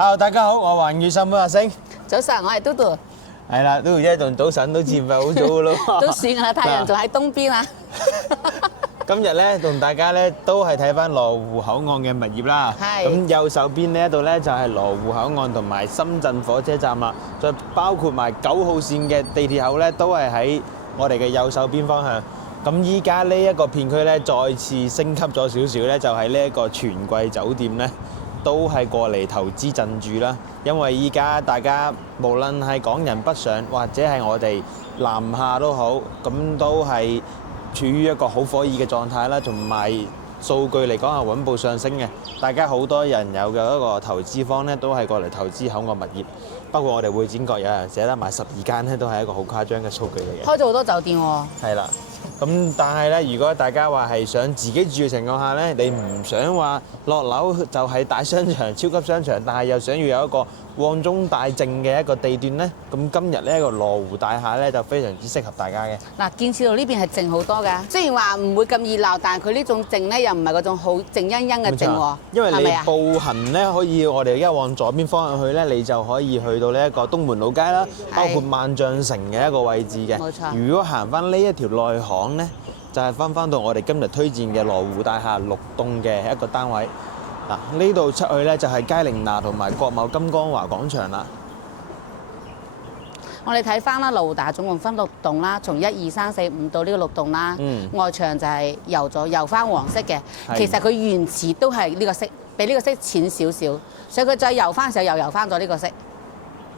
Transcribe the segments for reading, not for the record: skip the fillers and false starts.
Hello， 大家好，我係環宇新妹阿星。早晨，我係嘟嘟。係啦，嘟嘟姐同早晨都似唔係好早噶咯。都算啦，太陽仲喺東邊啊。今日咧同大家咧都係睇翻羅湖口岸嘅物業啦。係。咁右手邊呢一度咧就係羅湖口岸同埋深圳火車站啦，再包括埋9號線嘅地鐵口咧都係喺我哋嘅右手邊方向。咁依家呢一個片區咧再次升級咗少少咧，就係呢一個全季酒店咧。都係過嚟投資進駐啦，因為依家大家無論係港人北上或者係我哋南下都好，咁都係處於一個好火熱嘅狀態啦，同埋數據嚟講係穩步上升嘅。大家好多人有嘅一個投資方咧，都係過嚟投資口岸物業。包括我哋會展閣有人捨得買12間咧，都係一個好誇張嘅數據嚟嘅。開咗好多酒店喎。係啦。咁但係咧，如果大家話係想自己住嘅情況下咧，你唔想話落樓就係大商場、超級商場，但係又想要有一個旺中大靜嘅一個地段咧，咁今日呢一個羅湖大廈咧就非常之適合大家嘅。嗱，建設路呢邊係靜好多㗎，雖然話唔會咁熱鬧，但係佢呢種靜咧又唔係嗰種好靜茵茵嘅靜喎。因為你步行咧可以，我哋而家往左邊方向去咧，你就可以去到呢一個東門老街啦，包括萬象城嘅一個位置嘅。冇錯。如果行翻呢一條內巷咧，就係翻到我哋今日推薦嘅羅湖大廈6棟嘅一個單位。嗱，呢度出去咧就係佳寧娜同埋國貿金光華廣場啦。我哋睇翻啦，羅湖大廈總共分6棟啦，從1、2、3、4、5到呢個6棟啦。外牆就係油翻黃色嘅，其實佢原始都係呢個色，比呢個色淺少少，所以佢再油翻嘅時候又油翻咗呢個色。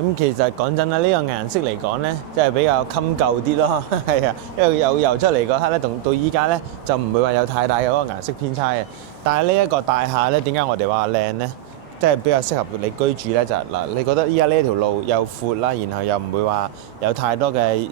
咁其實講真啦，呢個顏色嚟講咧，即係比較襟舊啲咯，係啊，因為有油出嚟嗰刻咧，同到依家咧就唔會話有太大嘅嗰個顏色偏差嘅。但係呢一個大廈咧，點解我哋話靚咧？即係比較適合你居住咧，就係嗱，你覺得依家呢條路又闊啦，然後又唔會話有太多嘅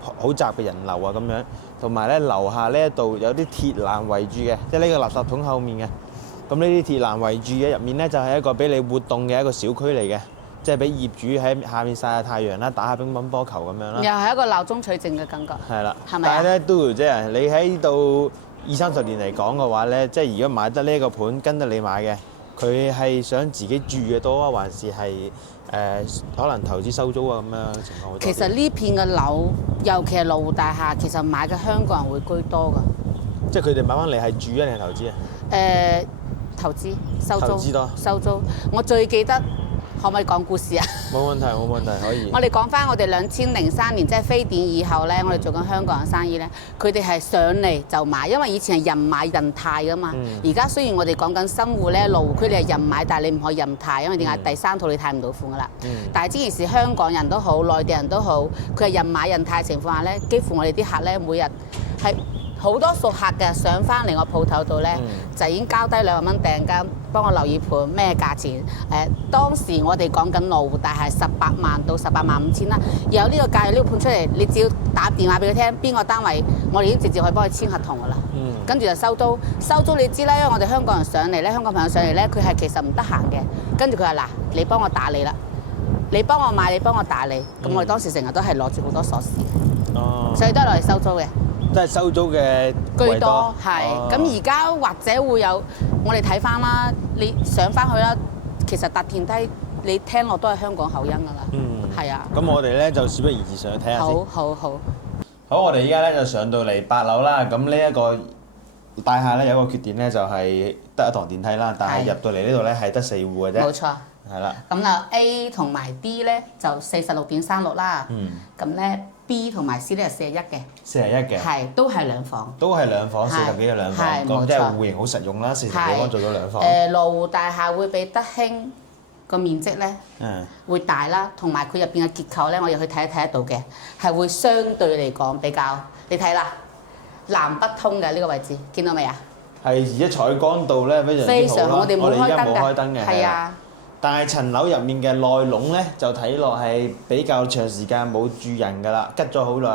好雜嘅人流啊咁樣，同埋咧樓下呢一度有啲鐵欄圍住嘅，即係呢個垃圾桶後面嘅。咁呢啲鐵欄圍住嘅入面咧，就係一個俾你活動嘅一個小區嚟嘅。即係俾業主喺下面曬下太陽啦，打下乒乓波球咁樣啦。又係一個鬧中取靜嘅感覺。係啦，係咪啊？但係咧，嘟姐啊，你喺度20-30年嚟講嘅話咧，即係如果買得呢一個盤跟得你買嘅，佢係想自己住嘅多啊，還是係可能投資收租啊咁樣情況？其實呢片嘅樓，尤其係羅湖大廈，其實買嘅香港人會居多㗎。即係佢哋買翻嚟係住啊定係投資啊？投資收租。投資多。收租，我最記得。可唔可以講故事啊？冇問題，冇問題，可以。我哋講翻我哋2003年，即係非典以後咧，我哋做緊香港人生意咧，佢哋係上嚟就買，因為以前係人買人貸噶嘛。而家雖然我哋講緊新戶咧，羅湖區你係人買，但係你唔可以人貸，因為點解？第3套你貸唔到款噶啦。但係之前是香港人都好，內地人都好，佢係人買人貸情況下咧，幾乎我哋啲客咧每日係好多熟客嘅上翻嚟我鋪頭度咧，就已經交低200蚊訂金，幫我留意盤咩價錢。當時我哋講緊羅湖大廈18萬到18萬5千啦，有呢個價有呢個盤出嚟，你只要打電話俾佢聽邊個單位，我哋已經直接可以幫佢簽合同噶啦。跟住就收租，收租你知啦，因為我哋香港人上嚟咧，香港朋友上嚟咧，佢係其實唔得閒嘅。跟住佢話嗱，你幫我打理啦，你幫我買，你幫我打理。咁我哋當時成日都係攞住好多鎖匙，所以都係攞嚟收租嘅。即係收租嘅居多，係。咁而家或者會有，我哋睇翻啦，你上翻去啦，其實搭電梯你聽落都係香港口音㗎啦。係啊。咁我哋咧就事不宜遲上去睇下先。好。好，我哋依家咧就上到嚟8樓啦。咁呢一個大廈咧有個缺點咧，就係得1堂電梯啦，但係入到嚟呢度咧係得4戶嘅啫。冇錯。係啦。咁啊 A 同埋 D 咧就46.36啦。咁咧。B 同埋 C 咧係41嘅，41嘅，係都係兩房，都係兩房，40幾嘅兩房，咁即係戶型好實用啦，40幾方做到兩房。羅湖大廈會比德興個面積咧會大啦，同埋佢入邊嘅結構咧，我入去睇得到嘅，係會相對嚟講比較，你睇啦，南北通嘅呢個位置，見到未啊？係，而且採光度咧非常之好啦，我哋而家冇開燈嘅，係啊。但係層樓入面嘅內籠咧，就睇落係比較長時間冇住人㗎啦，吉咗好耐。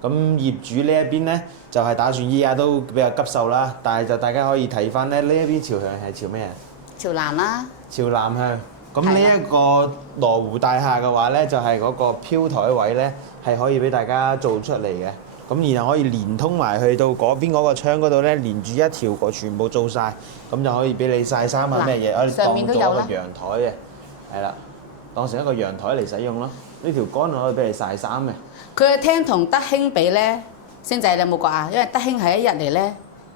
咁業主呢一邊咧，就係打算依家都比較急售啦。但係就大家可以睇翻咧，呢一邊朝向係朝咩啊？朝南啦。朝南向。咁呢一個羅湖大廈嘅話咧，就係嗰個飄台位咧，係可以俾大家做出嚟嘅。咁然後可以連通埋去到嗰邊嗰個窗嗰度咧，連住一條個全部做晒，咁就可以俾你曬衫啊咩嘢，可以當做一個陽台嘅。係啦，當成一個陽台嚟使用咯。呢條杆可以俾你曬衫嘅。佢嘅廳同德興比咧，星仔你有冇覺啊？因為德興係一入嚟咧，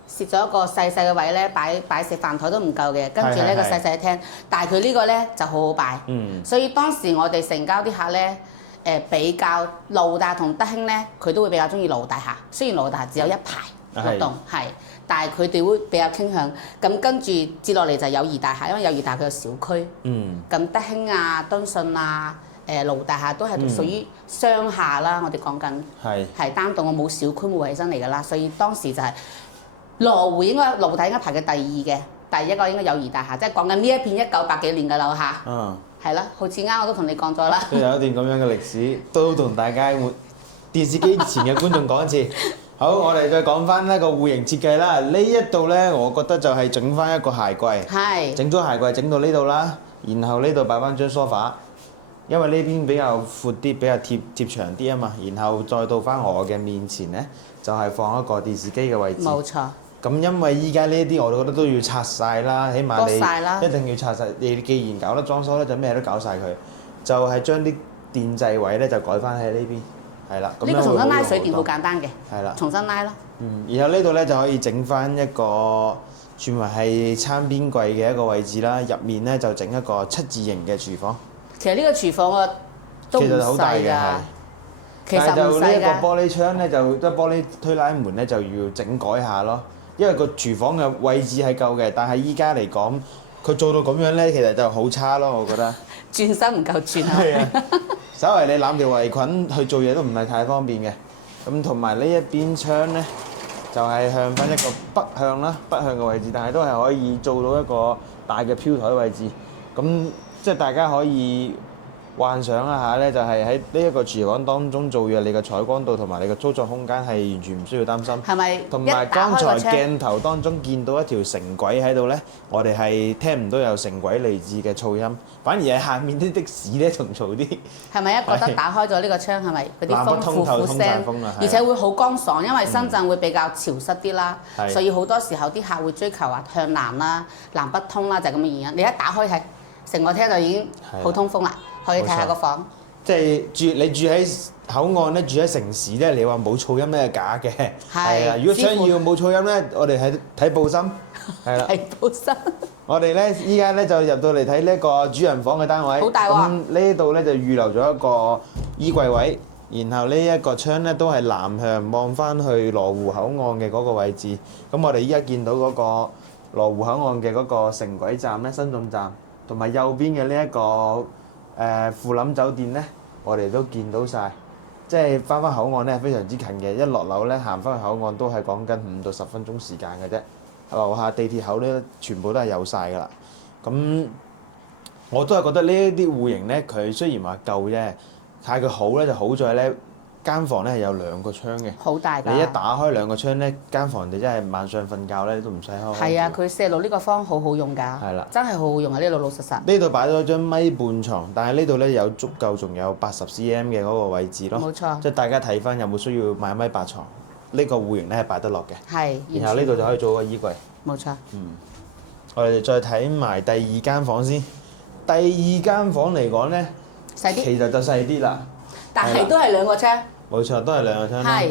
蝕咗一個細細嘅位咧，擺食飯台都唔夠嘅，跟住呢個細細嘅廳，但係佢呢個咧就好好擺。所以當時我哋成交啲客咧，比較盧大同德興咧，佢都會比較中意盧大廈。雖然盧大廈只有一排活動，係，但係佢哋會比較傾向。咁跟住接落嚟就友誼大廈，因為友誼大廈佢有小區。咁德興啊、敦信啊、盧大廈都係屬於商廈啦。我哋講緊係單棟，我冇小區冇起身嚟㗎啦。所以當時就係羅湖盧大應該排嘅第二嘅，第一個應該友誼大廈，即係講緊呢一片1900幾年嘅樓下。係啦，好似啱我都同你講咗啦。都有一段咁樣嘅歷史，都同大家電視機前嘅觀眾講一次。好，我哋再講翻呢個戶型設計啦。呢一度呢，我覺得就係整翻一個鞋櫃，整咗鞋櫃整到呢度啦，然後呢度擺翻張 sofa，因為呢邊比較闊啲，比較貼牆啲啊嘛。然後再到翻我嘅面前呢，就係放一個電視機嘅位置。冇錯。咁因為依家呢啲我覺得都要拆晒啦，起碼你一定要拆晒。你既然搞得裝修咧，就咩都搞晒佢，就係將啲電掣位咧就改翻喺呢邊，係啦。呢個重新拉水電好簡單嘅，係啦，重新拉咯。然後呢度咧就可以整翻一個算為係餐邊櫃嘅一個位置啦，入面咧就整一個7字形嘅廚房。其實呢個廚房都唔細㗎。但係就呢一個玻璃窗咧，就即係玻璃推拉門咧，就要整改下咯。因為個廚房嘅位置係夠嘅，但係依家嚟講，佢做到咁樣咧，其實就好差咯，我覺得。轉身唔夠轉啊！係啊，稍為你攬條圍裙去做嘢都唔係太方便嘅。咁同埋呢一邊窗咧，就係向翻一個北向啦，北向嘅位置，但係都係可以做到一個大嘅飄台位置。咁即係大家可以幻想一下咧，就係喺呢一個廚房當中做嘢，你嘅採光度同埋你嘅操作空間係完全唔需要擔心。係咪？同埋剛才鏡頭當中見到一條繩軌喺度咧，我哋係聽唔到有繩軌嚟自嘅噪音，反而係下面啲的士咧仲嘈啲。係咪覺得打開咗呢個窗係咪嗰啲風呼呼聲？而且會好乾爽，因為深圳會比較潮濕啲啦，所以好多時候啲客會追求話向南啦、南北通啦，就係咁嘅原因。你一打開係成個廳就已經好通風啦。可以睇下個房，即係你住喺口岸咧，住喺城市咧，你話冇噪音咧係假嘅。係啊，如果想要冇噪音咧，我哋係睇報心，係啦。睇報心。我哋咧依家咧就入到嚟睇呢一個主人房嘅單位。好大喎！咁呢度咧就預留咗一個衣櫃位，然後呢一個窗咧都係南向望翻去羅湖口岸嘅嗰個位置。咁我哋依家見到嗰個羅湖口岸嘅嗰個城軌站咧，新進站，同埋右邊嘅呢一個富林酒店咧，我哋都見到晒，即係翻口岸咧係非常之近嘅，一落樓咧行翻去口岸都係講緊5到10分鐘時間嘅啫。樓下地鐵口咧全部都係有晒㗎啦。咁我都係覺得呢一啲戶型咧，佢雖然話舊啫，但係佢好咧就好在咧間房咧係有2個窗嘅，好大㗎。你一打開2個窗咧，間房你真係晚上瞓覺咧都唔使開。係啊，佢射路呢個方好好用㗎。係啦，真係好好用啊！呢度老老實實。呢度擺咗張米半床，但係呢度咧有足夠，仲有80 cm 嘅嗰個位置咯。冇錯。即係大家睇翻有冇需要買米8床，呢個戶型咧係擺得落嘅。係。然後呢度就可以做個衣櫃。冇錯。我哋再睇埋第2間房先。第2間房嚟講咧，細啲。其實就細啲啦。但係都係2個窗。冇錯，都係2個窗啦。係。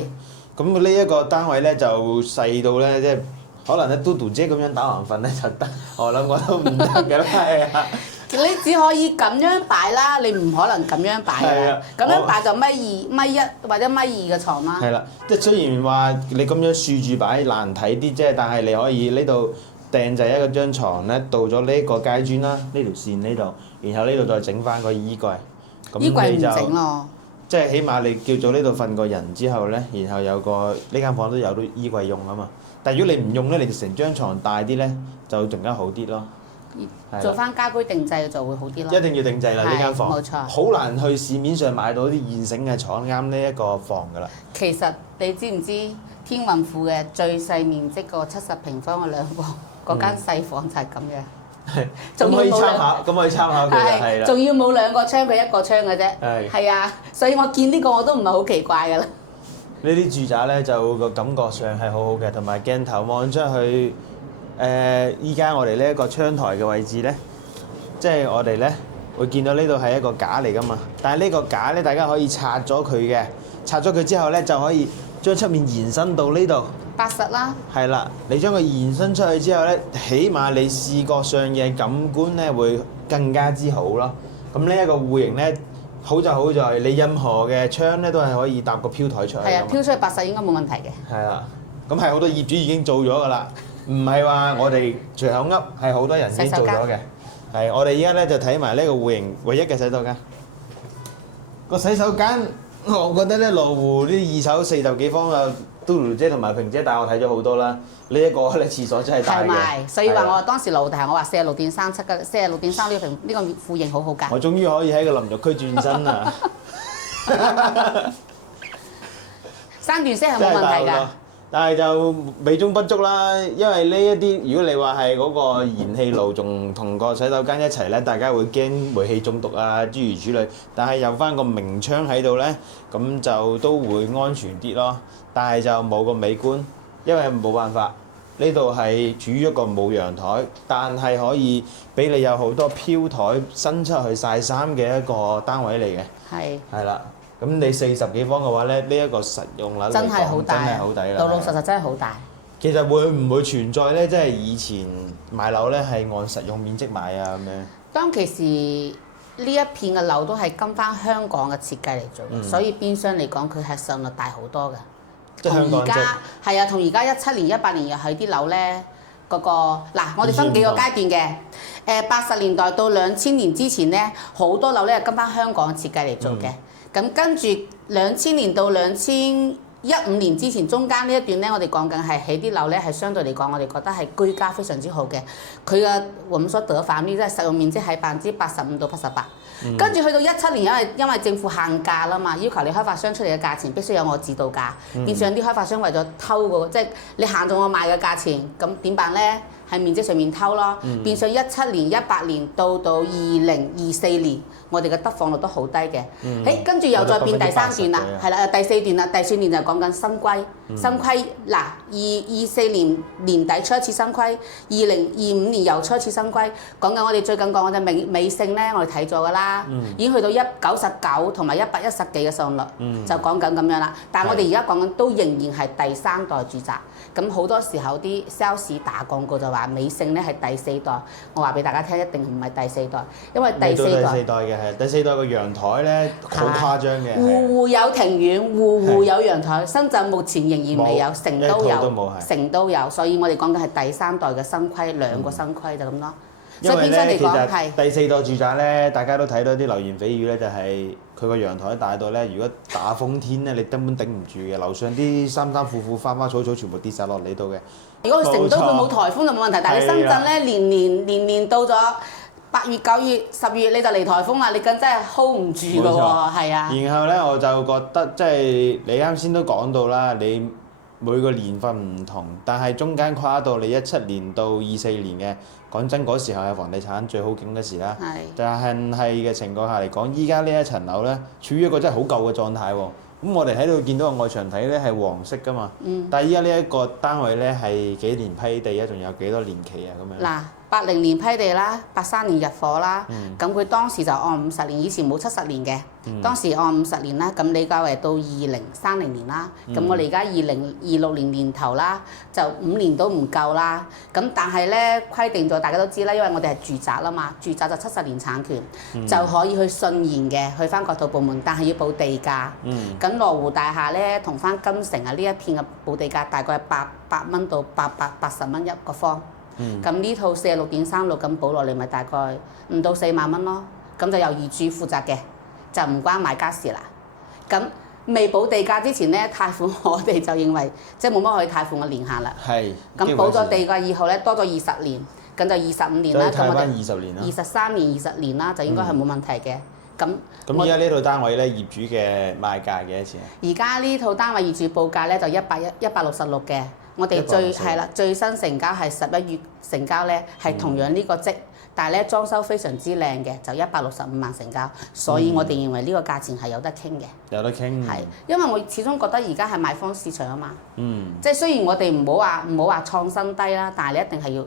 咁呢一個單位咧就細到咧，即係可能咧嘟嘟姐咁樣打橫瞓咧就得，我諗我都唔得嘅啦。係啊。你只可以咁樣擺啦，你唔可能咁樣擺啊。咁樣擺就米1或者米2嘅床啦。係啦，即係雖然話你咁樣豎住擺難睇啲啫，但係你可以呢度掟就一個張床咧，到咗呢個階磚啦，呢條線呢度，然後呢度再整翻個衣櫃。衣櫃唔整咯。即係起碼你叫做呢度瞓個人之後咧，然後有個呢間房都有啲衣櫃用啊嘛。但係如果你唔用咧，你成張床大啲咧，就更加好啲咯。做翻家居定製就會好啲咯。一定要定製啦，呢間房。冇錯。好難去市面上買到啲現成嘅床啱呢一個房㗎啦。其實你知唔知天運富嘅最細面積個70平方嘅2房，嗰間細房就係咁樣。咁可以參考，佢係啦。仲要冇2個窗，佢1個窗嘅啫。係啊，所以我見呢個我都唔係好奇怪㗎啦。呢啲住宅咧就個感覺上係好好嘅，同埋鏡頭望出去，依家我哋呢一個窗台嘅位置咧，即係我哋咧會見到呢度係一個架嚟噶嘛。但係呢個架咧，大家可以拆咗佢嘅，拆咗佢之後咧就可以將出面延伸到呢度。 80啦。係啦，你將佢延伸出去之後咧，起碼你視覺上嘅感官咧會更加之好咯。咁呢一個戶型咧，好就好在你任何嘅窗咧都係可以搭個飄台出去。係啊，飄出去80應該冇問題嘅。係啦，咁係好多業主已經做咗㗎啦，唔係話我哋隨口噏，係好多人已經做咗嘅。係，我哋而家咧就睇埋呢個戶型唯一嘅洗手間。個洗手間，我覺得咧羅湖啲二手四就幾方啊，嘟嚕姐同埋平姐帶我睇咗好多啦。呢一個咧廁所真係大嘅。係咪？所以話我當時羅湖大廈，我話46.37嘅46.3呢個戶型好好㗎。我終於可以喺個淋浴區轉身啦！3段式係冇問題㗎。但係就美中不足啦，因為呢一啲如果你話係嗰個燃氣爐仲同個洗手間一齊咧，大家會驚煤氣中毒啊，諸如此類。但係有翻個明窗喺度咧，咁就都會安全啲咯。但係就冇個美觀，因為冇辦法，呢度係處於一個冇陽台，但係可以俾你有好多飄台伸出去曬衫嘅一個單位嚟嘅。係。係啦。咁你40幾方嘅話咧，呢一個實用率嚟講真係好大，真係好抵啦。老老實實真係好大。其實會唔會存在咧？即係以前買樓咧係按實用面積買啊咁樣。當其時呢一片嘅樓都係跟翻香港嘅設計嚟做嘅，所以變相嚟講佢係實用率大好多嘅。即係香港係啊，同而家17年、18年又係啲樓咧嗰個嗱，我哋分幾個階段嘅。80年代到2000年之前咧，好多樓咧係跟翻香港嘅設計嚟做嘅。咁跟住2000年到2015年之前，中間呢一段咧，我哋講緊係起啲樓咧係相對嚟講，我哋覺得係居家非常之好嘅。佢嘅我們所得範圍即係實用面積係85%到88%。跟住去到17年，因為政府限價啦嘛，要求你開發商出嚟嘅價錢必須有我指導價。變相啲開發商為咗偷個，即係你限咗我賣嘅價錢，咁點辦咧？喺面積上面偷咯。變相17年、18年到2024年，我哋嘅得房率都好低嘅。跟住又再變第3段啦，係啦，第4段啦，第4年就講緊新規。新規嗱，24年年底出一次新規，2025年又出一次新規。講緊我哋最近講嘅美勝咧，我哋睇咗㗎啦，已經去到99同埋110幾嘅上率，就講緊咁樣啦。但係我哋而家講緊都仍然係第3代住宅。咁好多時候啲 sales 打廣告就話美勝咧係第4代，我話俾大家聽，一定唔係第4代，因為第4代嘅係第4代個陽台咧好誇張嘅，戶戶有庭院，戶戶有陽台。深圳目前仍然未有，城都有，城都有，所以我哋講緊係第3代嘅新規，2個新規就咁咯。因為咧，其實第4代住宅咧，大家都睇到啲流言蜚語咧，就係佢個陽台大到咧，如果打風天咧，你根本頂唔住嘅。樓上啲衫褲褲、花花草草全部跌晒落你度嘅。如果佢成都佢冇颱風就冇問題，但係你深圳咧年年到咗8月、9月、10月你就嚟颱風啦，你更真係 hold 唔住㗎喎，係啊。然後咧，我就覺得即係你啱先都講到啦，你每個年份唔同，但係中間跨到你17年到24年嘅。講真，嗰時候係房地產最好景嘅時啦。但係嘅情況下嚟講，依家呢一層樓咧，處於一個真係好舊嘅狀態喎。咁我哋喺度見到個外牆睇咧係黃色㗎嘛。但係依家呢一個單位咧係幾年批地啊？仲有幾多年期啊？咁樣。嗱，80年批地啦，83年入伙啦。咁佢當時就按50年，以前冇70年嘅。當時按50年啦，咁你較為到2030年啦。咁我哋而家2026年年頭啦，就5年都唔夠啦。咁但係咧規定咗，大家都知啦，因為我哋係住宅啦嘛，住宅就70年產權，就可以去順延嘅，去翻國土部門，但係要補地價。咁羅湖大廈咧，同翻金城啊呢一片嘅補地價大概係800蚊到880蚊一個方。咁呢套46.36咁補落嚟，咪大概唔到4萬蚊咯。咁就由業主負責嘅，就唔關買家事啦。咁未補地價之前咧，貸款我哋就認為即係冇乜可以貸款嘅年限啦。係。咁補咗地價以後咧，多咗20年，咁就25年啦。再貸翻20年啦。23年、20年啦，就應該係冇問題嘅。咁依家呢套單位咧，業主嘅賣價幾多錢啊？而家呢套單位業主報價咧就166嘅。我哋最新成交係11月成交咧，係同樣呢個積，但係咧裝修非常之靚嘅，就165萬成交，所以我哋認為呢個價錢係有得傾嘅。有得傾。係，因為我始終覺得而家係賣方市場啊嘛。即係雖然我哋唔好話創新低啦，但係你一定係要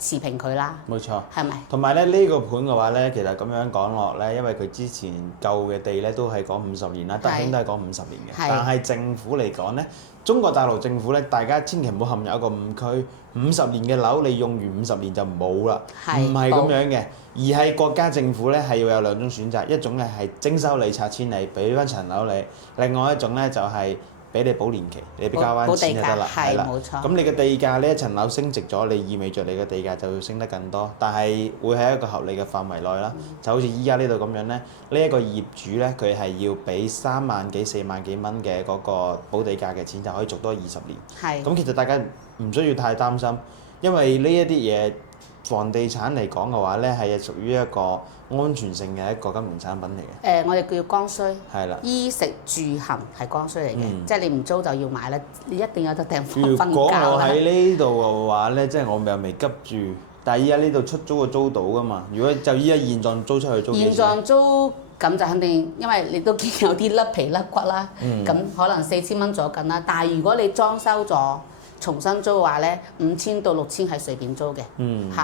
持平佢啦，冇錯。係咪？同埋咧呢個盤嘅話咧，其實咁樣講落咧，因為佢之前舊嘅地咧都係講50年啦，德興都係講50年嘅。但係政府嚟講咧，中國大陸政府咧，大家千祈唔好陷入一個誤區，50年嘅樓你用完50年就冇啦，唔係咁樣嘅，而係國家政府咧係要有兩種選擇，一種咧係徵收你拆遷你，俾翻層樓你；另外一種咧就係俾你補年期，你俾交翻錢就得啦，係啦。咁你嘅地價呢一層樓升值咗，你意味着你嘅地價就要升得更多，但係會喺一個合理嘅範圍內啦。就好似依家呢度咁樣咧，呢一個業主咧佢係要俾3萬幾4萬幾蚊嘅嗰個補地價嘅錢，就可以續多20年。係。咁其實大家唔需要太擔心，因為呢一啲嘢房地產嚟講嘅話咧，係屬於一個安全性嘅一個金融產品嚟嘅。我哋叫剛需。係啦。衣食住行係剛需嚟嘅，即係你唔租就要買啦，你一定有得訂房瞓覺啦。如果我喺呢度嘅話咧，即係我又未急住，但係依家呢度出租就租到噶嘛。如果就依家現狀租出去租幾錢？現狀租咁就肯定，因為你都見有啲甩皮甩骨啦，咁可能4000蚊左緊啦。但係如果你裝修咗，重新租嘅話咧，5000到6000係隨便租嘅，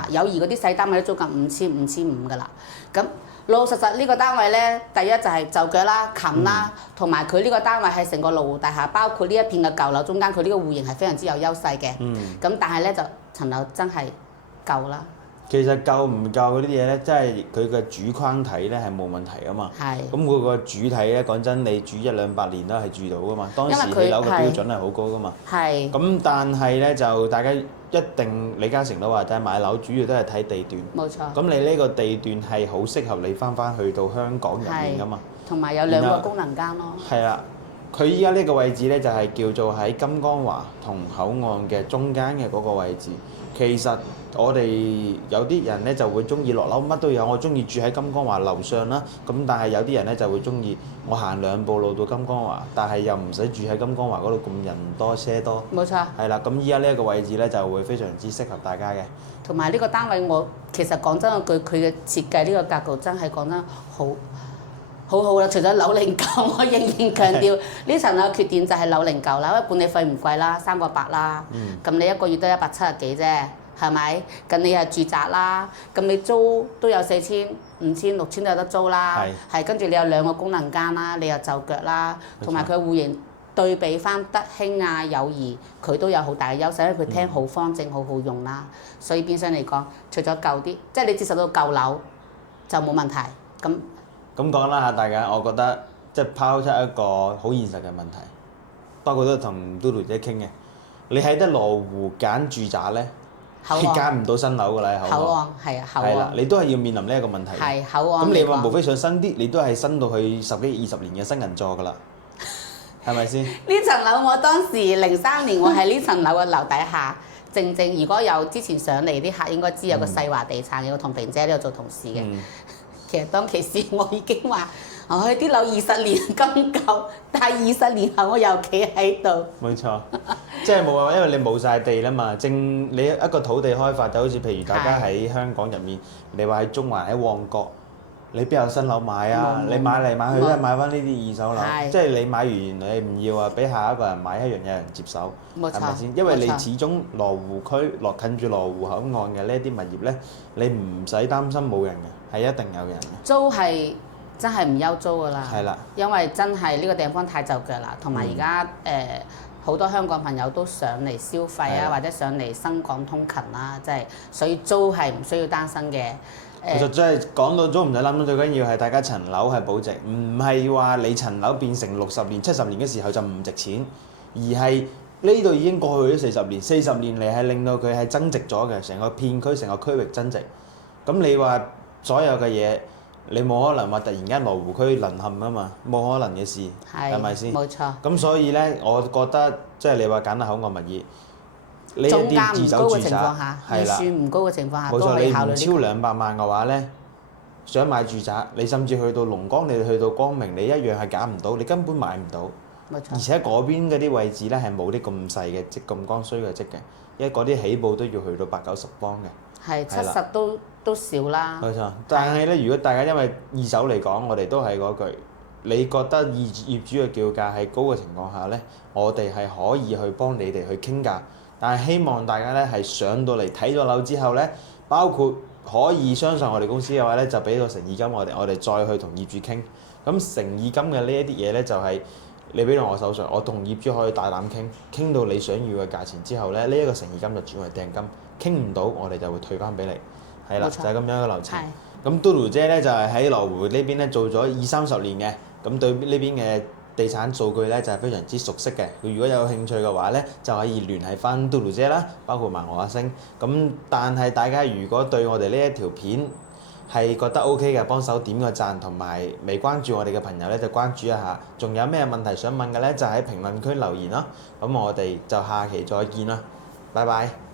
友誼嗰啲細單位都租緊5000、5500㗎啦。咁老老實實呢個單位咧，第一就係就腳啦、冚啦，同埋佢呢個單位係成個羅湖大廈，包括呢一片嘅舊樓中間，佢呢個戶型係非常之有優勢嘅。咁但係咧就層樓真係舊啦。其實夠唔夠嗰啲嘢咧，即係佢嘅主框體咧係冇問題噶嘛。係。咁佢個主體咧，講真，你住100-200年都係住到噶嘛。當時起樓嘅標準係好高噶嘛。係。咁但係咧就大家一定李嘉誠都話，就係買樓主要都係睇地段。冇錯。咁你呢個地段係好適合你翻去到香港入面噶嘛。同埋有2個功能間咯。係啦。佢依家呢個位置咧就係叫做喺金剛華同口岸嘅中間嘅嗰個位置。其實我哋有啲人咧就會中意落樓乜都有，我中意住喺金剛華樓上啦。咁但係有啲人咧就會中意我行2步路到金剛華，但係又唔使住喺金剛華嗰度咁人多車多。冇錯。係啦，咁依家呢一個位置咧就會非常之適合大家嘅。同埋呢個單位我其實講真一句，佢嘅設計呢個格局真係講得好好啦，除咗樓齡舊，我仍然強調呢層樓缺點就係樓齡舊啦，因為管理費唔貴啦，3個8啦，咁你一個月都170幾啫，係咪？咁你係住宅啦，咁你租都有4000、5000、6000都有得租啦，係跟住你有2個功能間啦，你又就腳啦，同埋佢戶型對比翻德興啊、友誼，佢都有好大嘅優勢，因為佢廳好方正，好好用啦，所以變相嚟講，除咗舊啲，即係你接受到舊樓就冇問題，咁講啦嚇，大家，我覺得即係拋出一個好現實嘅問題，多過都同嘟嘟姐傾嘅。你喺得羅湖揀住宅咧，你揀唔到新樓㗎啦，口岸係啊，口岸係啦，你都係要面臨呢一個問題。係口岸。咁你話無非想新啲，你都係新到去10幾20年嘅新銀座㗎啦，係咪先？呢層樓我當時03年我喺呢層樓嘅樓底下，正如果有之前上嚟啲客應該知有個世華地產嘅，我同平姐呢度做同事嘅。其實當其時我已經話，啲樓20年咁舊，但係20年後我又企喺度。冇錯，即係冇辦法，因為你冇晒地啦嘛。你一個土地開發就好似譬如大家喺香港入面，你話喺中環喺旺角，你邊有新樓買啊？你買嚟買去都係買翻呢啲二手樓，即係你買完你唔要啊，俾下一個人買一樣有人接手，係咪先？因為你始終羅湖區近住羅湖口岸嘅呢啲物業咧，你唔使擔心冇人嘅。係一定有人嘅。租係真係唔憂租㗎啦。係啦。因為真係呢個地方太就腳啦，同埋而家好多香港朋友都上嚟消費啊，或者上嚟深港通勤啦，即係所以租係唔需要擔心嘅。其實真係講到租唔使諗，最緊要係大家層樓係保值，唔係話你層樓變成60年、70年嘅時候就唔值錢，而係呢度已經過去咗40年，40年嚟係令到佢係增值咗嘅，成個片區、成個區域增值。咁你話？所有嘅嘢，你冇可能話突然間羅湖區淪陷啊嘛，冇可能嘅事，係咪先？冇錯。咁所以咧，我覺得即係你話揀得口岸物業，呢一啲自走住宅，係啦，預算唔高嘅情況下，冇錯，你唔超200萬嘅話咧，想買住宅，你甚至去到龍崗，你去到光明，你一樣係揀唔到，你根本買唔到。冇錯。而且嗰邊嗰啲位置咧係冇啲咁細嘅積咁剛需嘅積嘅，因為嗰啲起步都要去到80-90方嘅。係70都少啦。冇錯，但係咧，如果大家因為二手嚟講，我哋都係嗰句，你覺得業主嘅叫價係高嘅情況下咧，我哋係可以去幫你哋去傾價，但係希望大家咧係上到嚟睇咗樓之後咧，包括可以相信我哋公司嘅話咧，就俾個誠意金我哋再去同業主傾。咁誠意金嘅呢一啲嘢咧，就係、你俾到我手上，我同業主可以大膽傾到你想要嘅價錢之後咧，呢、一個誠意金就轉為訂金，傾唔到我哋就會退翻俾你。係啦，冇錯就係咁樣嘅流程。係咁嘟嘟姐咧就係喺羅湖呢邊咧做咗20-30年嘅，咁對呢邊嘅地產數據咧就係非常之熟悉嘅。佢如果有興趣嘅話咧，就可以聯繫翻嘟嘟姐啦，包括埋我阿星。咁但係大家如果對我哋呢一條片係覺得 OK 嘅，幫手點個讚，同埋未關注我哋嘅朋友咧就關注一下。仲有咩問題想問嘅咧，就喺評論區留言咯。咁我哋就下期再見啦，拜拜。